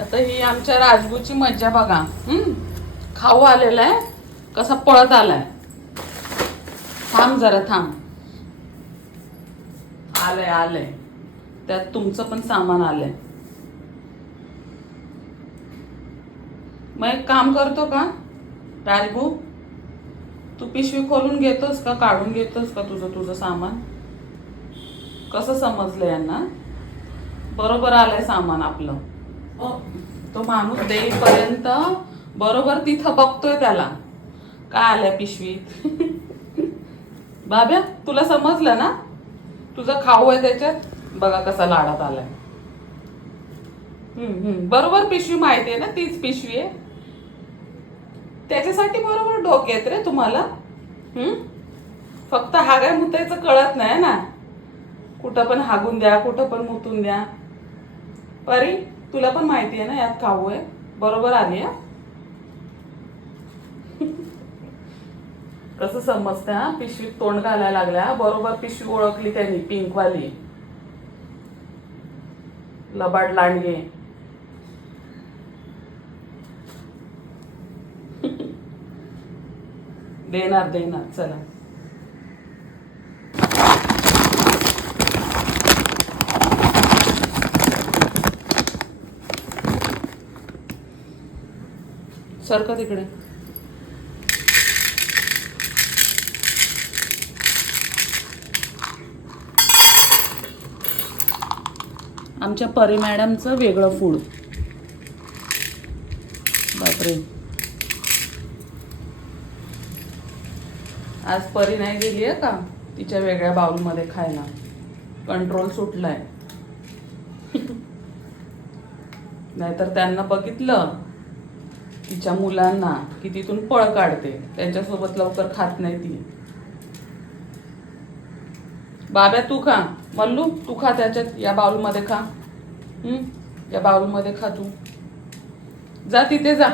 आता ही आमच्या राजगुची मज्जा बघा. खाऊ आलेला आहे, कसा पळत आलाय. थांब जरा थांब. आलंय आलंय, त्यात तुमचं पण सामान आलंय. मग एक काम करतो का राजगु, तू पिशवी खोलून घेतोस का, काढून घेतोस का तुझं तुझं सामान? कसं समजलं यांना? बरोबर आलंय सामान आपलं. तो माणूस देईपर्यंत बरोबर तिथं बघतोय त्याला काय आलंय पिशवीत. बाब्या तुला समजलं ना, तुझा खाऊ आहे त्याच्यात. बघा कसा लाडात आलाय. बरोबर पिशवी माहिती आहे ना, तीच पिशवी आहे. त्याच्यासाठी बरोबर डोके आहेत रे तुम्हाला. फक्त हागाय मुतायचं कळत नाही ना, कुठं पण हागून द्या, कुठं पण मुतून द्या. परी तुला पण माहिती आहे ना यात खाऊ आहे. बरोबर आली आहे. कसं समजतं हा, पिशवीत तोंड घालायला लागल्या. बरोबर पिशवी ओळखली त्यांनी, पिंकवाली. लबाड लांडगे. देणार देणार चला. सरका तिकडे. आमच्या परी मॅडमचं वेगळं फूड. बापरे, आज परी नाही गेली आहे का तिच्या वेगळ्या बाउलमध्ये खायला. कंट्रोल सुटलाय. नाहीतर त्यांना बघितलं तिच्या मुलांना की तिथून पळ काढते, त्यांच्यासोबत लवकर खात नाही ती. बाब्या तू खा, मल्लू तू खा त्याच्यात, या बाउलमध्ये खा. या बाउलमध्ये खा तू. जा तिथे जा.